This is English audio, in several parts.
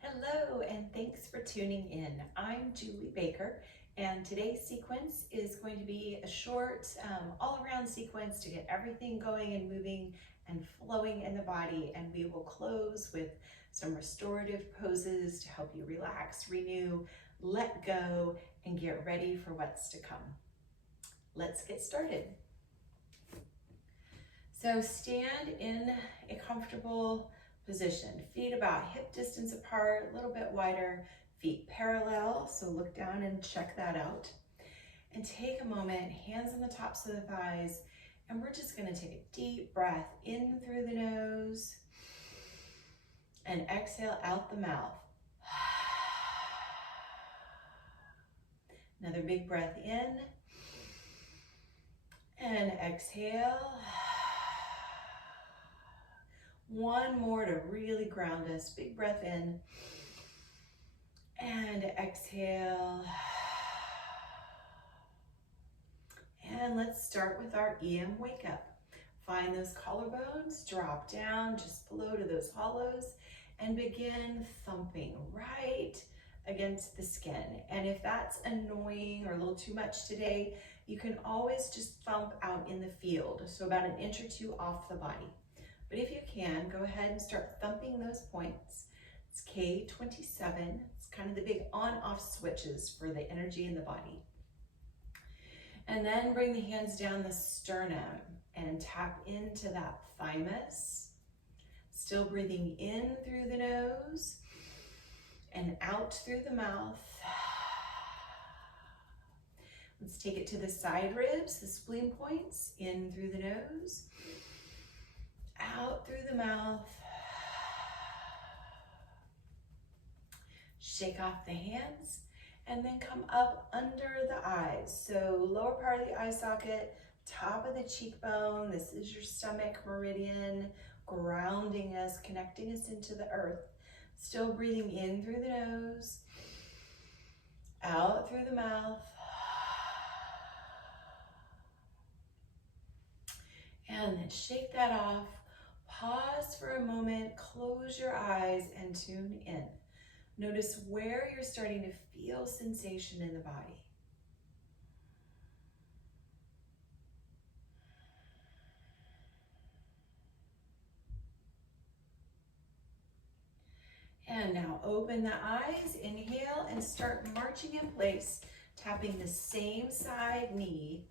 Hello, and thanks for tuning in. I'm Julie Baker, and today's sequence is going to be a short, all-around sequence to get everything going and moving and flowing in the body, and we will close with some restorative poses to help you relax, renew, let go, and get ready for what's to come. Let's get started. So stand in a comfortable position, feet about hip distance apart, a little bit wider, feet parallel, so look down and check that out. And take a moment, hands on the tops of the thighs, and we're just gonna take a deep breath in through the nose and exhale out the mouth. Another big breath in and exhale. One more to really ground us. Big breath in and exhale. And let's start with our EM wake up. Find those collarbones, drop down just below to those hollows, and begin thumping right against the skin. And if that's annoying or a little too much today, you can always just thump out in the field, so about an inch or two off the body. But if you can, go ahead and start thumping those points. It's K27. It's kind of the big on-off switches for the energy in the body. And then bring the hands down the sternum and tap into that thymus. Still breathing in through the nose and out through the mouth. Let's take it to the side ribs, the spleen points, in through the nose, out through the mouth. Shake off the hands and then come up under the eyes. So lower part of the eye socket, top of the cheekbone. This is your stomach meridian, grounding us, connecting us into the earth. Still breathing in through the nose, out through the mouth. And then shake that off. Pause for a moment, close your eyes and tune in. Notice where you're starting to feel sensation in the body. And now open the eyes, inhale, and start marching in place, tapping the same side knee.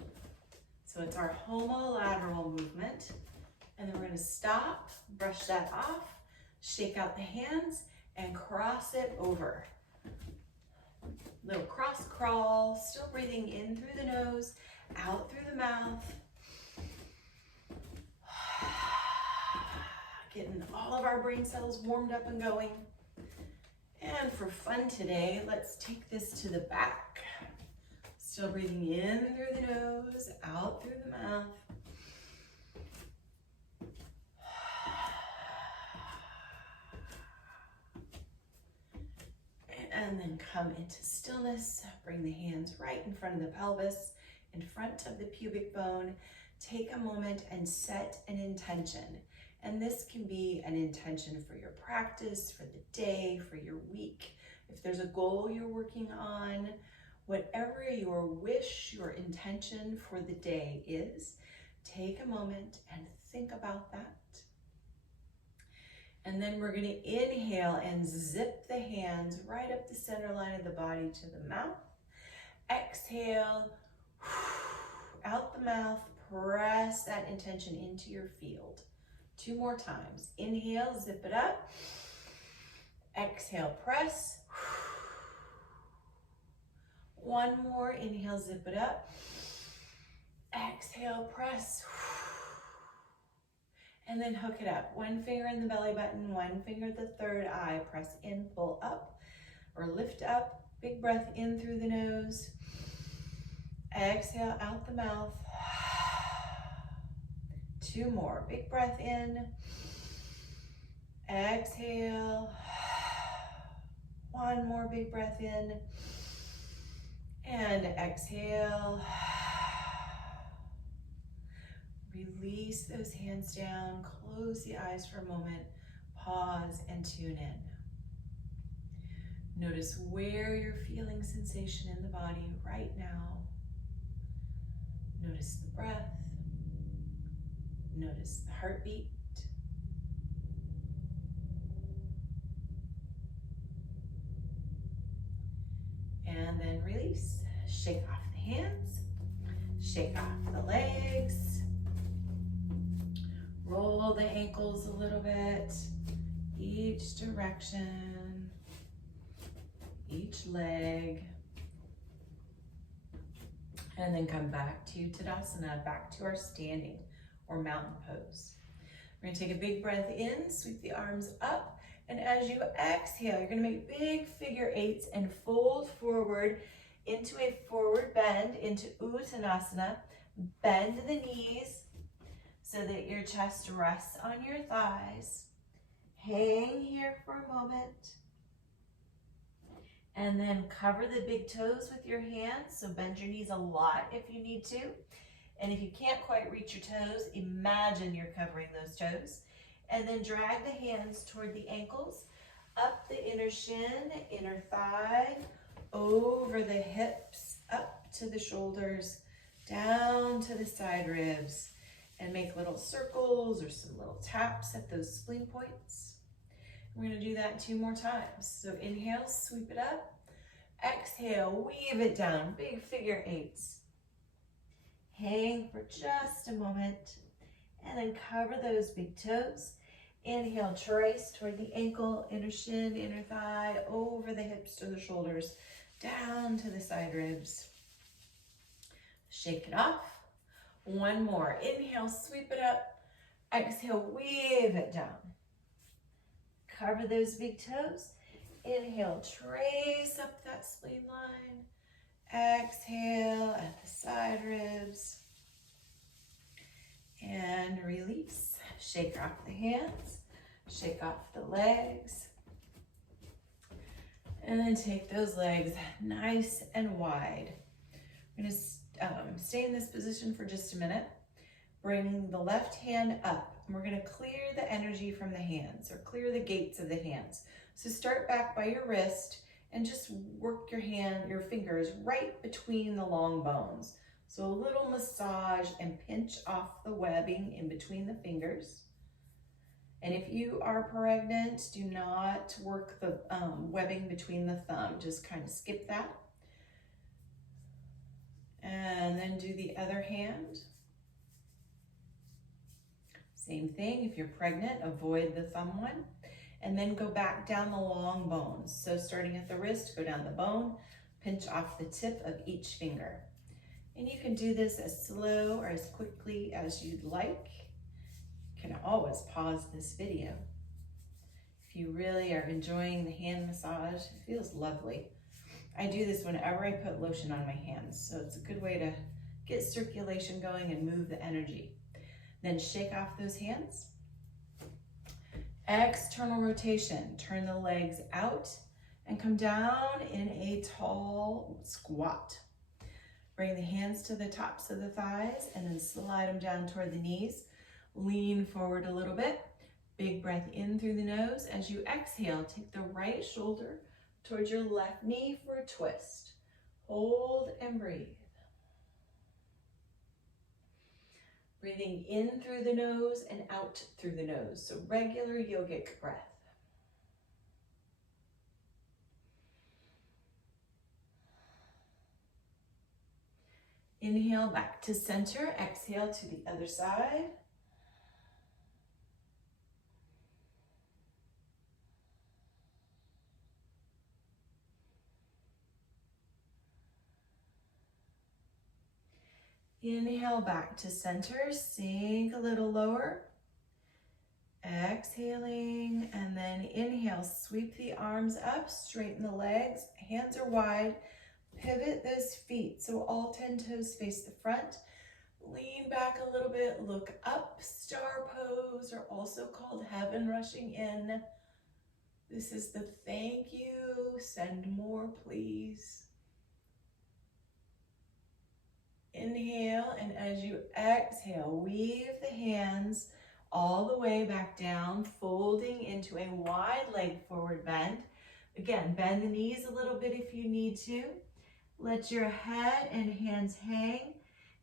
So it's our homolateral movement. And then we're gonna stop, brush that off, shake out the hands, and cross it over. Little cross crawl, still breathing in through the nose, out through the mouth. Getting all of our brain cells warmed up and going. And for fun today, let's take this to the back. Still breathing in through the nose, out through the mouth. And then come into stillness. Bring the hands right in front of the pelvis, in front of the pubic bone. Take a moment and set an intention. And this can be an intention for your practice, for the day, for your week. If there's a goal you're working on, whatever your wish, your intention for the day is, take a moment and think about that. And then we're gonna inhale and zip the hands right up the center line of the body to the mouth. Exhale, out the mouth, press that intention into your field. 2 more times. Inhale, zip it up. Exhale, press. 1 more, inhale, zip it up. Exhale, press. And then hook it up. 1 finger in the belly button, 1 finger the third eye. Press in, pull up, or lift up. Big breath in through the nose. Exhale out the mouth. 2 more. Big breath in. Exhale. 1 more big breath in. And exhale. Release those hands down, close the eyes for a moment, pause and tune in. Notice where you're feeling sensation in the body right now. Notice the breath. Notice the heartbeat. And then release. Shake off the hands. Shake off the legs. Roll the ankles a little bit. Each direction. Each leg. And then come back to Tadasana, back to our standing or mountain pose. We're gonna take a big breath in, sweep the arms up, and as you exhale, you're gonna make big figure eights and fold forward into a forward bend, into Uttanasana. Bend the knees so that your chest rests on your thighs. Hang here for a moment. And then cover the big toes with your hands. So bend your knees a lot if you need to. And if you can't quite reach your toes, imagine you're covering those toes. And then drag the hands toward the ankles, up the inner shin, inner thigh, over the hips, up to the shoulders, down to the side ribs. And make little circles or some little taps at those spleen points. We're gonna do that 2 more times. So inhale, sweep it up. Exhale, weave it down, big figure eights. Hang for just a moment and then cover those big toes. Inhale, trace toward the ankle, inner shin, inner thigh, over the hips to the shoulders, down to the side ribs. Shake it off. 1 more. Inhale, sweep it up. Exhale, weave it down. Cover those big toes. Inhale, trace up that spleen line. Exhale at the side ribs. And release. Shake off the hands. Shake off the legs. And then take those legs nice and wide. We're going to stay in this position for just a minute. Bring the left hand up. And we're going to clear the energy from the hands, or clear the gates of the hands. So start back by your wrist and just work your fingers right between the long bones. So a little massage and pinch off the webbing in between the fingers. And if you are pregnant, do not work the webbing between the thumb. Just kind of skip that. And then do the other hand. Same thing, if you're pregnant, avoid the thumb one. And then go back down the long bones. So starting at the wrist, go down the bone, pinch off the tip of each finger. And you can do this as slow or as quickly as you'd like. You can always pause this video. If you really are enjoying the hand massage, it feels lovely. I do this whenever I put lotion on my hands, so it's a good way to get circulation going and move the energy. Then shake off those hands. External rotation. Turn the legs out and come down in a tall squat. Bring the hands to the tops of the thighs and then slide them down toward the knees. Lean forward a little bit. Big breath in through the nose. As you exhale, take the right shoulder towards your left knee for a twist. Hold and breathe. Breathing in through the nose and out through the nose. So regular yogic breath. Inhale back to center. Exhale to the other side. Inhale back to center, sink a little lower. Exhaling, and then inhale, sweep the arms up, straighten the legs, hands are wide. Pivot those feet so all 10 toes face the front. Lean back a little bit, look up, star pose, or also called heaven rushing in. This is the thank you, send more please. Inhale, and as you exhale, weave the hands all the way back down, folding into a wide leg forward bend. Again, bend the knees a little bit if you need to. Let your head and hands hang.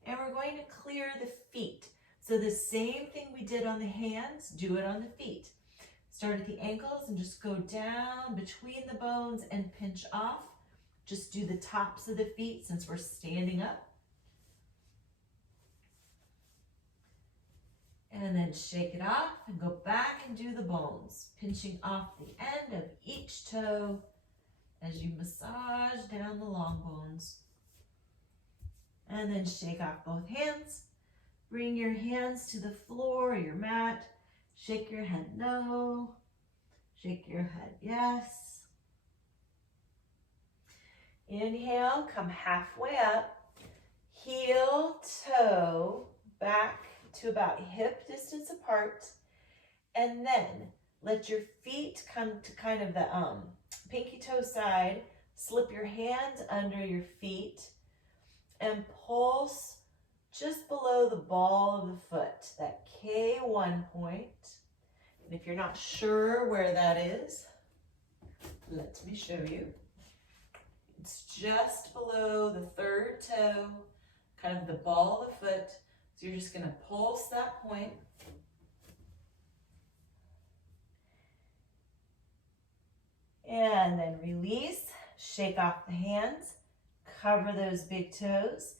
And we're going to clear the feet. So the same thing we did on the hands, do it on the feet. Start at the ankles and just go down between the bones and pinch off. Just do the tops of the feet since we're standing up. And then shake it off and go back and do the bones, pinching off the end of each toe as you massage down the long bones. And then shake off both hands. Bring your hands to the floor or your mat. Shake your head no. Shake your head yes. Inhale, come halfway up. Heel, toe, back to about hip distance apart. And then let your feet come to kind of the pinky toe side. Slip your hands under your feet and pulse just below the ball of the foot, that K1 point. And if you're not sure where that is, let me show you. It's just below the third toe, kind of the ball of the foot. So you're just going to pulse that point. And then release, shake off the hands, cover those big toes.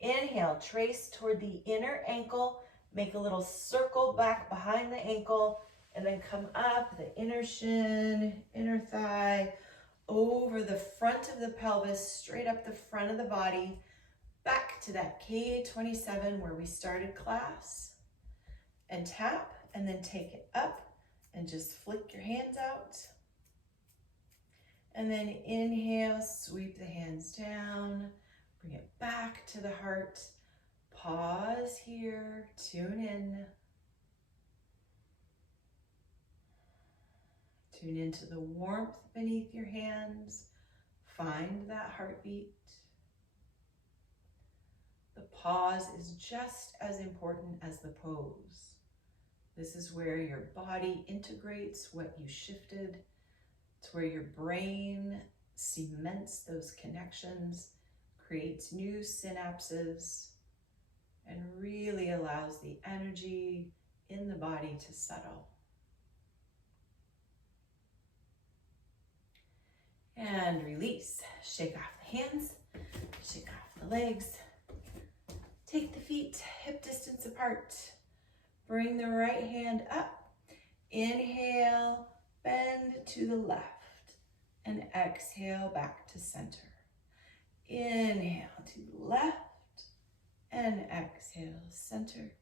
Inhale, trace toward the inner ankle, make a little circle back behind the ankle, and then come up the inner shin, inner thigh, over the front of the pelvis, straight up the front of the body, back to that K27 where we started class, and tap, and then take it up, and just flick your hands out. And then inhale, sweep the hands down, bring it back to the heart. Pause here, tune in. Tune into the warmth beneath your hands. Find that heartbeat. The pause is just as important as the pose. This is where your body integrates what you shifted. It's where your brain cements those connections, creates new synapses, and really allows the energy in the body to settle. And release. Shake off the hands, shake off the legs. Take the feet hip distance apart. Bring the right hand up. Inhale, bend to the left. And exhale back to center. Inhale to the left. And exhale, center.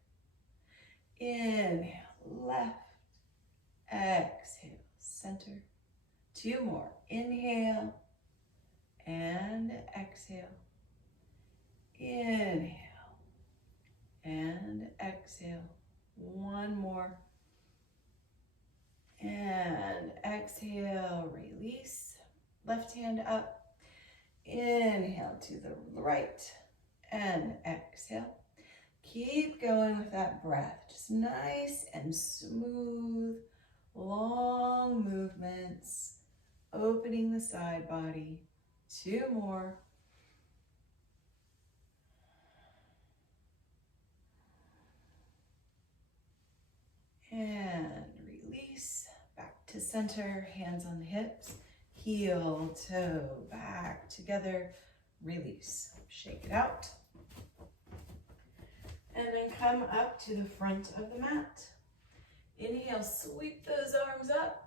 Inhale, left. Exhale, center. Two more. Inhale and exhale. Inhale and exhale. One more. And exhale, release. Left hand up. Inhale to the right and exhale. Keep going with that breath. Just nice and smooth, long movements. Opening the side body. Two more. And release. Back to center. Hands on the hips. Heel, toe, back together. Release. Shake it out. And then come up to the front of the mat. Inhale, sweep those arms up.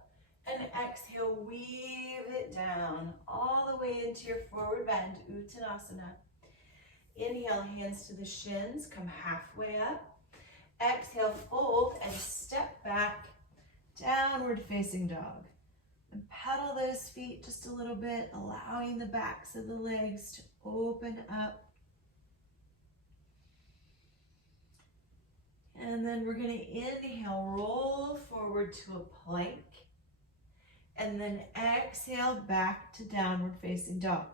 And exhale, weave it down all the way into your forward bend, Uttanasana. Inhale, hands to the shins, come halfway up. Exhale, fold and step back, downward facing dog. And pedal those feet just a little bit, allowing the backs of the legs to open up. And then we're going to inhale, roll forward to a plank. And then exhale back to downward facing dog.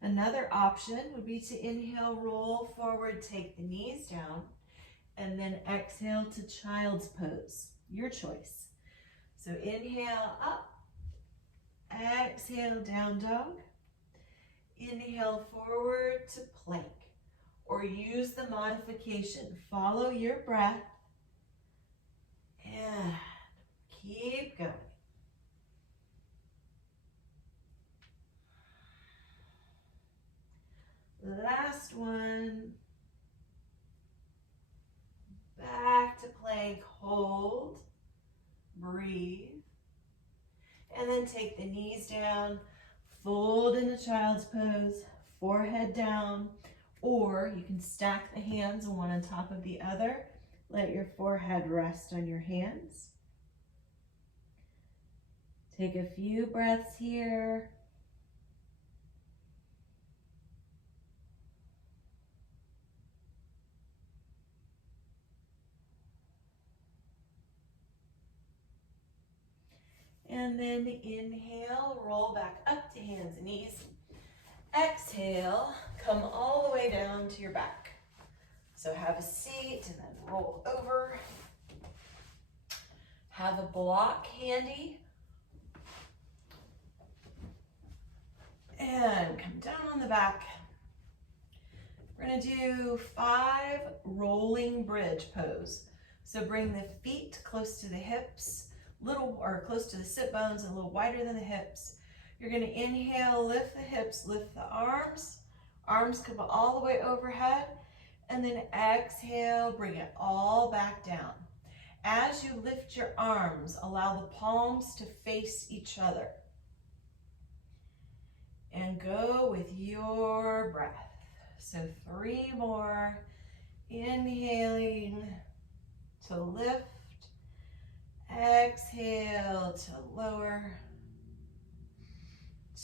Another option would be to inhale, roll forward, take the knees down, and then exhale to child's pose, your choice. So inhale up, Exhale, down dog. Inhale, forward to plank. Or use the modification. Follow your breath. And keep going. Last one. Back to plank, hold, breathe. And then take the knees down, fold into child's pose, forehead down, or you can stack the hands one on top of the other. Let your forehead rest on your hands. Take a few breaths here. And then inhale, roll back up to hands and knees. Exhale, come all the way down to your back. So have a seat and then roll over. Have a block handy. And come down on the back. We're gonna do 5 rolling bridge pose. So bring the feet close to the hips, close to the sit bones and a little wider than the hips. You're gonna inhale, lift the hips, lift the arms. Arms come all the way overhead. And then exhale, bring it all back down. As you lift your arms, allow the palms to face each other. And go with your breath. So 3 more. Inhaling to lift. Exhale to lower.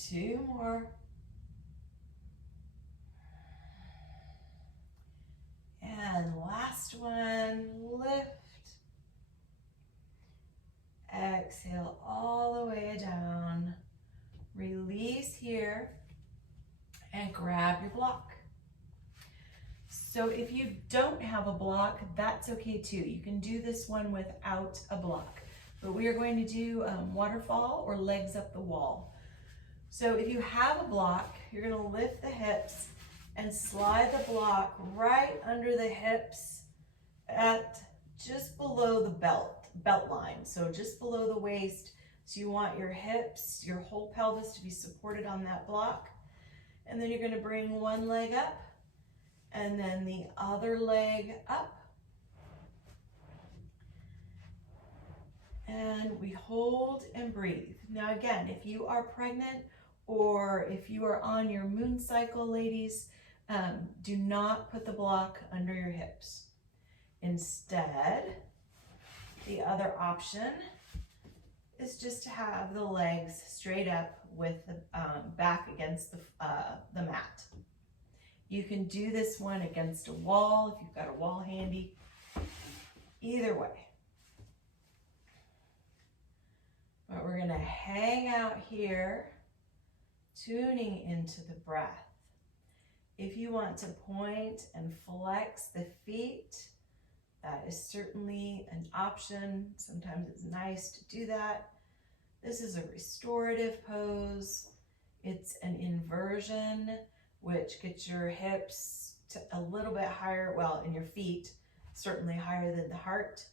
2 more. And last one, lift. Exhale all the way down. Release here and grab your block. So if you don't have a block, that's okay too. You can do this one without a block. But we are going to do waterfall or legs up the wall. So if you have a block, you're going to lift the hips and slide the block right under the hips at just below the belt line. So just below the waist. So you want your hips, your whole pelvis to be supported on that block. And then you're going to bring one leg up and then the other leg up. And we hold and breathe. Now again, if you are pregnant or if you are on your moon cycle, ladies, do not put the block under your hips. Instead, the other option is just to have the legs straight up with the back against the mat. You can do this one against a wall if you've got a wall handy. Either way. But we're gonna hang out here, tuning into the breath. If you want to point and flex the feet, that is certainly an option. Sometimes it's nice to do that. This is a restorative pose. It's an inversion, which gets your hips to a little bit higher, well, and your feet certainly higher than the heart.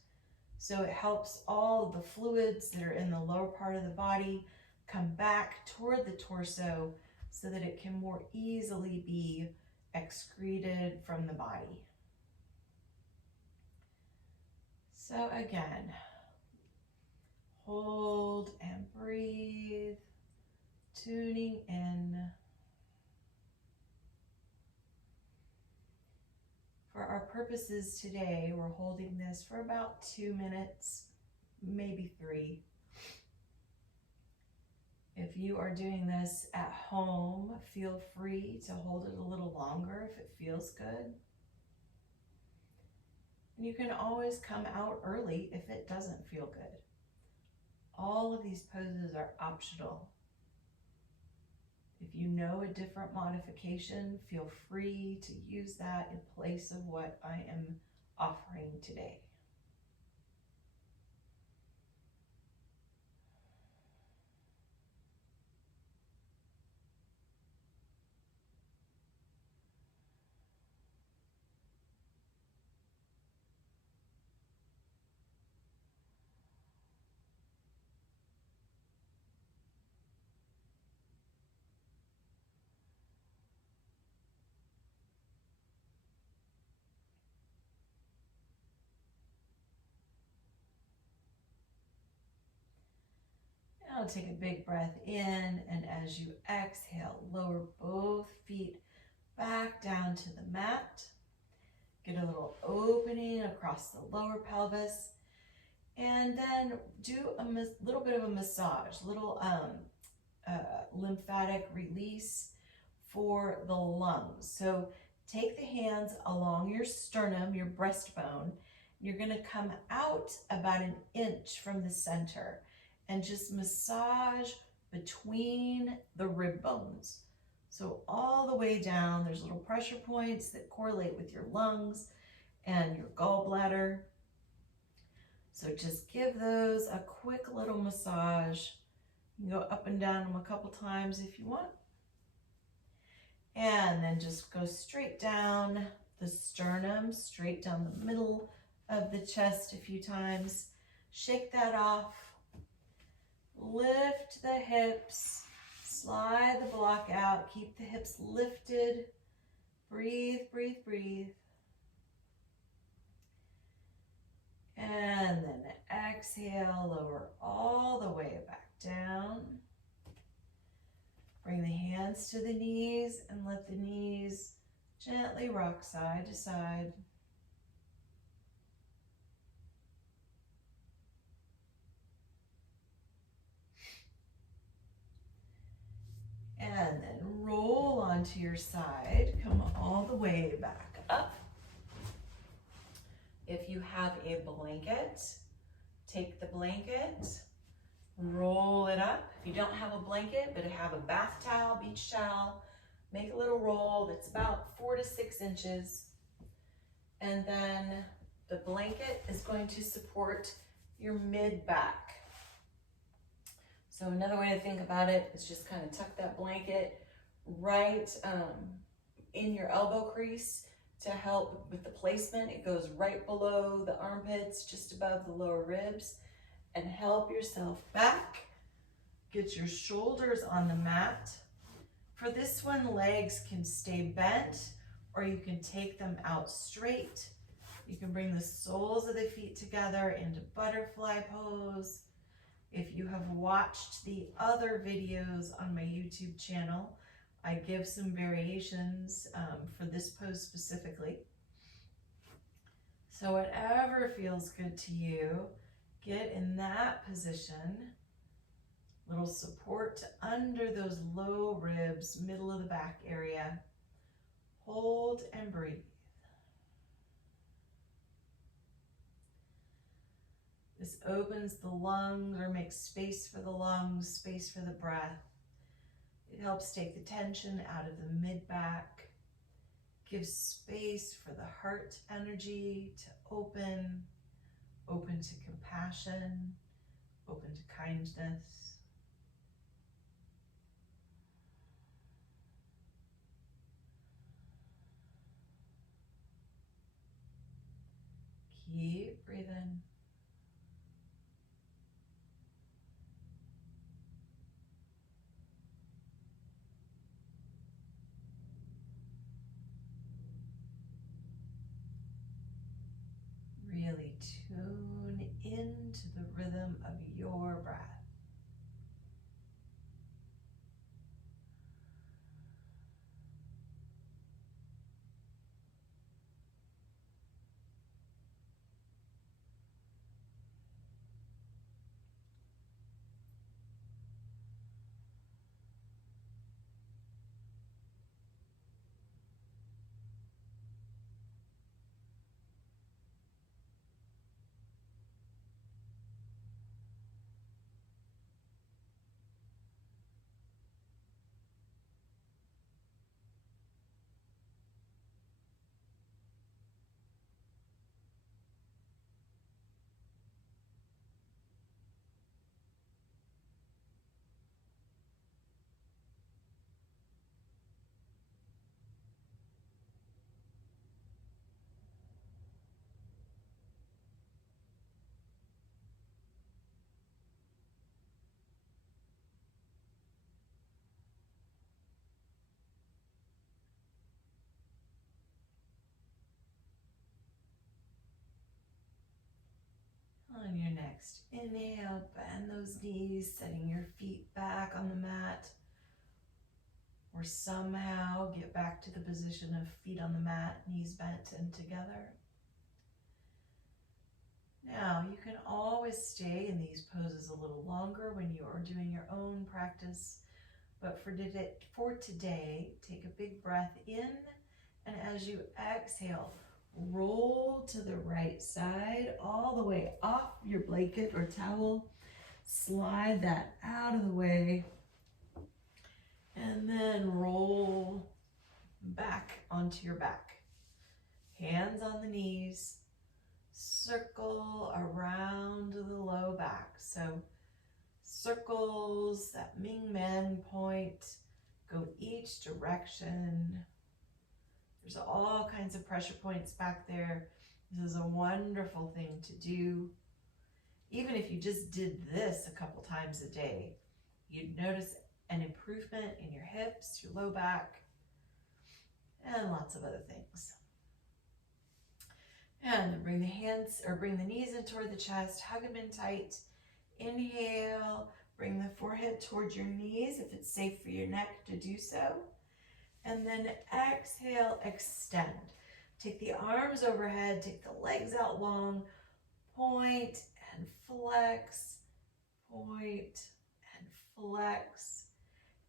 So it helps all the fluids that are in the lower part of the body come back toward the torso so that it can more easily be excreted from the body. So again, hold and breathe, tuning in. For our purposes today, we're holding this for about 2 minutes, maybe 3. If you are doing this at home, feel free to hold it a little longer if it feels good. And you can always come out early if it doesn't feel good. All of these poses are optional. If you know a different modification, feel free to use that in place of what I am offering today. Now take a big breath in, and as you exhale, lower both feet back down to the mat. Get a little opening across the lower pelvis, and then do a little bit of a massage, little lymphatic release for the lungs. So take the hands along your sternum, your breastbone. You're going to come out about an inch from the center and just massage between the rib bones. So all the way down, there's little pressure points that correlate with your lungs and your gallbladder. So just give those a quick little massage. You can go up and down them a couple times if you want. And then just go straight down the sternum, straight down the middle of the chest a few times. Shake that off. Lift the hips. Slide the block out. Keep the hips lifted. Breathe, breathe, breathe. And then exhale, lower all the way back down. Bring the hands to the knees and let the knees gently rock side to side. And then roll onto your side. Come all the way back up. If you have a blanket, take the blanket, roll it up. If you don't have a blanket, but have a bath towel, beach towel, make a little roll that's about 4 to 6 inches. And then the blanket is going to support your mid-back. So another way to think about it is just kind of tuck that blanket right in your elbow crease to help with the placement. It goes right below the armpits, just above the lower ribs, and help yourself back. Get your shoulders on the mat. For this one, legs can stay bent, or you can take them out straight. You can bring the soles of the feet together into butterfly pose. If you have watched the other videos on my YouTube channel, I give some variations for this pose specifically. So whatever feels good to you, get in that position. Little support under those low ribs, middle of the back area. Hold and breathe. This opens the lungs or makes space for the lungs, space for the breath. It helps take the tension out of the mid-back, gives space for the heart energy to open to compassion, open to kindness. Keep breathing. Really tune into the rhythm of your breath. On your next inhale, bend those knees, setting your feet back on the mat, or somehow get back to the position of feet on the mat, knees bent and together. Now, you can always stay in these poses a little longer when you are doing your own practice, but for today, take a big breath in, and as you exhale, roll to the right side, all the way off your blanket or towel. Slide that out of the way, and then roll back onto your back. Hands on the knees, circle around the low back. So circles, that Ming Men point, go each direction. There's all kinds of pressure points back there. This is a wonderful thing to do. Even if you just did this a couple times a day, you'd notice an improvement in your hips, your low back, and lots of other things. And bring the hands, or bring the knees in toward the chest, hug them in tight. Inhale, bring the forehead towards your knees if it's safe for your neck to do so. And then exhale, extend. Take the arms overhead, take the legs out long, point and flex, point and flex.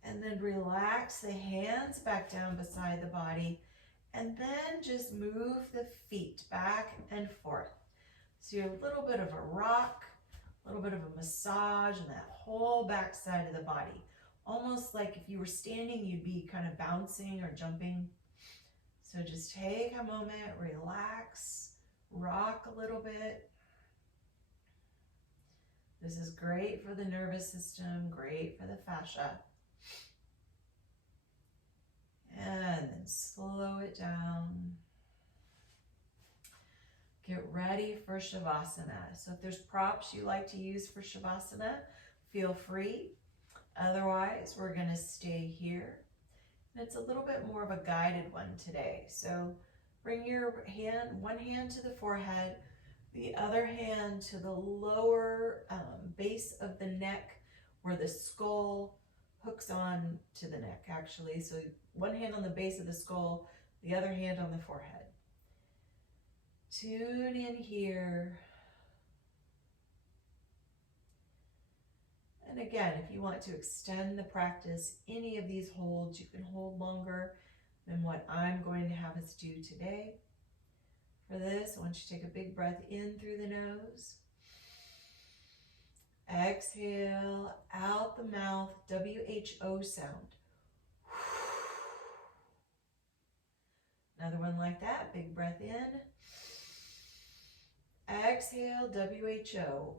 And then relax the hands back down beside the body. And then just move the feet back and forth. So you have a little bit of a rock, a little bit of a massage in that whole back side of the body. Almost like if you were standing, you'd be kind of bouncing or jumping. So just take a moment, relax, rock a little bit. This is great for the nervous system, great for the fascia. And then slow it down. Get ready for Shavasana. So if there's props you like to use for Shavasana, feel free. Otherwise, we're going to stay here. And it's a little bit more of a guided one today. So bring your hand, one hand to the forehead, the other hand to the lower base of the neck where the skull hooks on to the neck, actually. So one hand on the base of the skull, the other hand on the forehead. Tune in here. And again, if you want to extend the practice, any of these holds, you can hold longer than what I'm going to have us do today. For this, I want you to take a big breath in through the nose. Exhale out the mouth, WHO sound. Another one like that, big breath in. Exhale, WHO.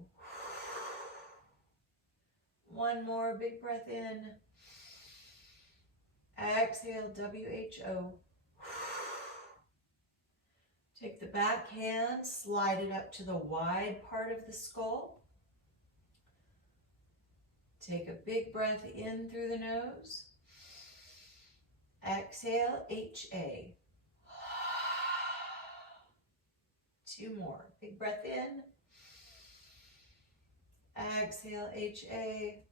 One more big breath in. Exhale, WHO. Take the back hand, slide it up to the wide part of the skull. Take a big breath in through the nose. Exhale, HA. Two more. Big breath in. Exhale, HA.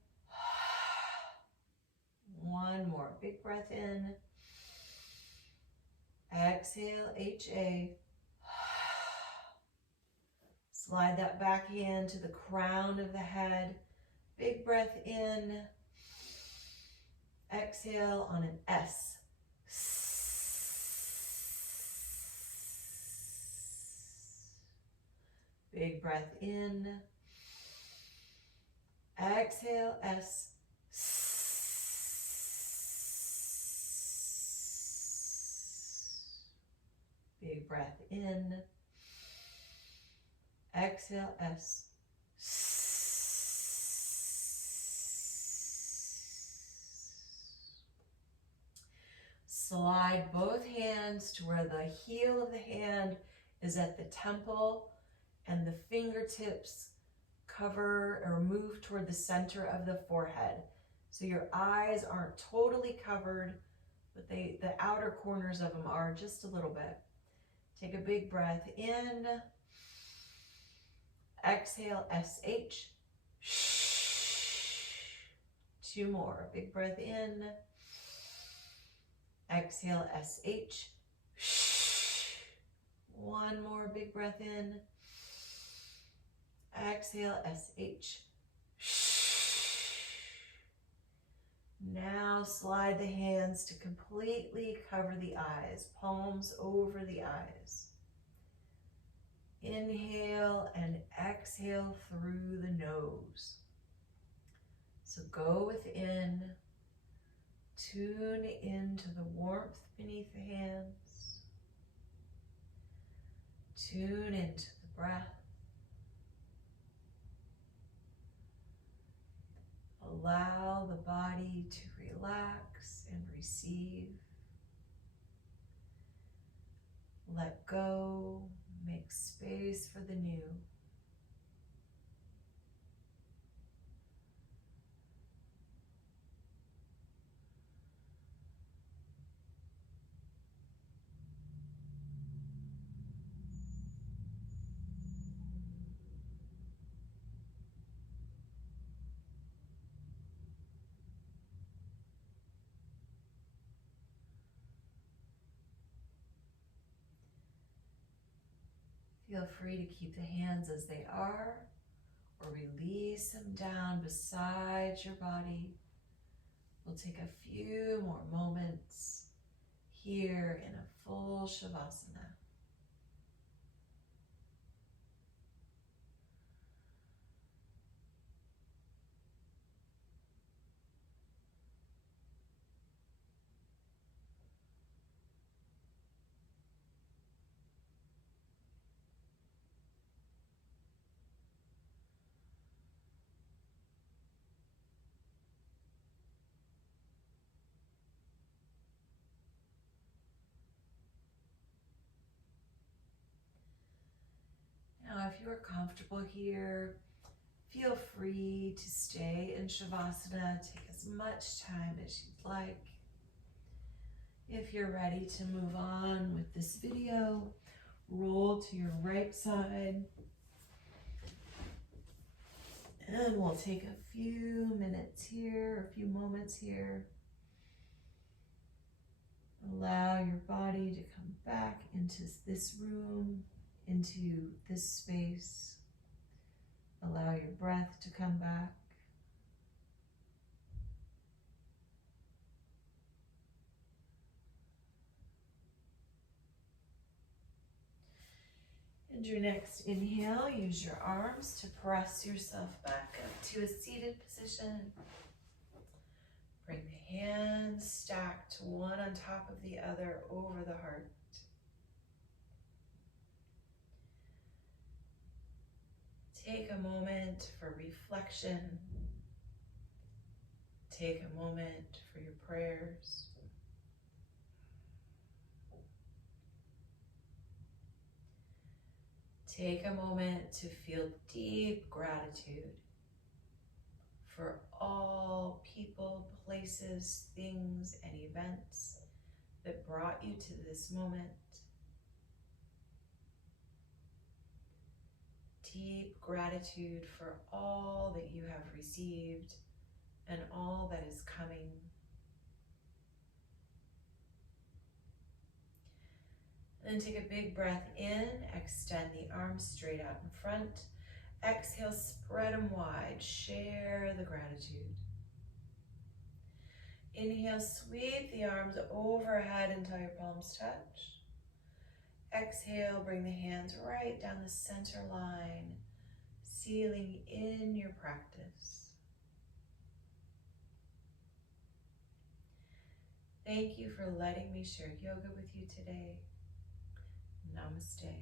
One more. Big breath in. Exhale, HA. Slide that back hand to the crown of the head. Big breath in. Exhale on an S. Big breath in. Exhale, S. Big breath in. Exhale, S. Slide both hands to where the heel of the hand is at the temple and the fingertips cover or move toward the center of the forehead. So your eyes aren't totally covered, but the outer corners of them are just a little bit. Take a big breath in. Exhale, SH. Two more. Big breath in. Exhale, SH. One more big breath in. Exhale, SH. Now slide the hands to completely cover the eyes, palms over the eyes. Inhale and exhale through the nose. So go within, tune into the warmth beneath the hands, tune into the breath. Allow the body to relax and receive. Let go, make space for the new. Feel free to keep the hands as they are or release them down beside your body. We'll take a few more moments here in a full Shavasana. Now, if you are comfortable here, feel free to stay in Shavasana. Take as much time as you'd like. If you're ready to move on with this video, roll to your right side. And we'll take a few minutes here, a few moments here. Allow your body to come back into this room, into this space. Allow your breath to come back. And your next inhale, use your arms to press yourself back up to a seated position. Bring the hands stacked one on top of the other over the heart. Take a moment for reflection. Take a moment for your prayers. Take a moment to feel deep gratitude for all people, places, things, and events that brought you to this moment. Deep gratitude for all that you have received and all that is coming. And then take a big breath in, extend the arms straight out in front. Exhale, spread them wide, share the gratitude. Inhale, sweep the arms overhead until your palms touch. Exhale, bring the hands right down the center line, sealing in your practice. Thank you for letting me share yoga with you today. Namaste.